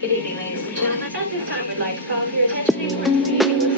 Good evening, ladies and gentlemen. At this time, we'd like to call to your attention the importance of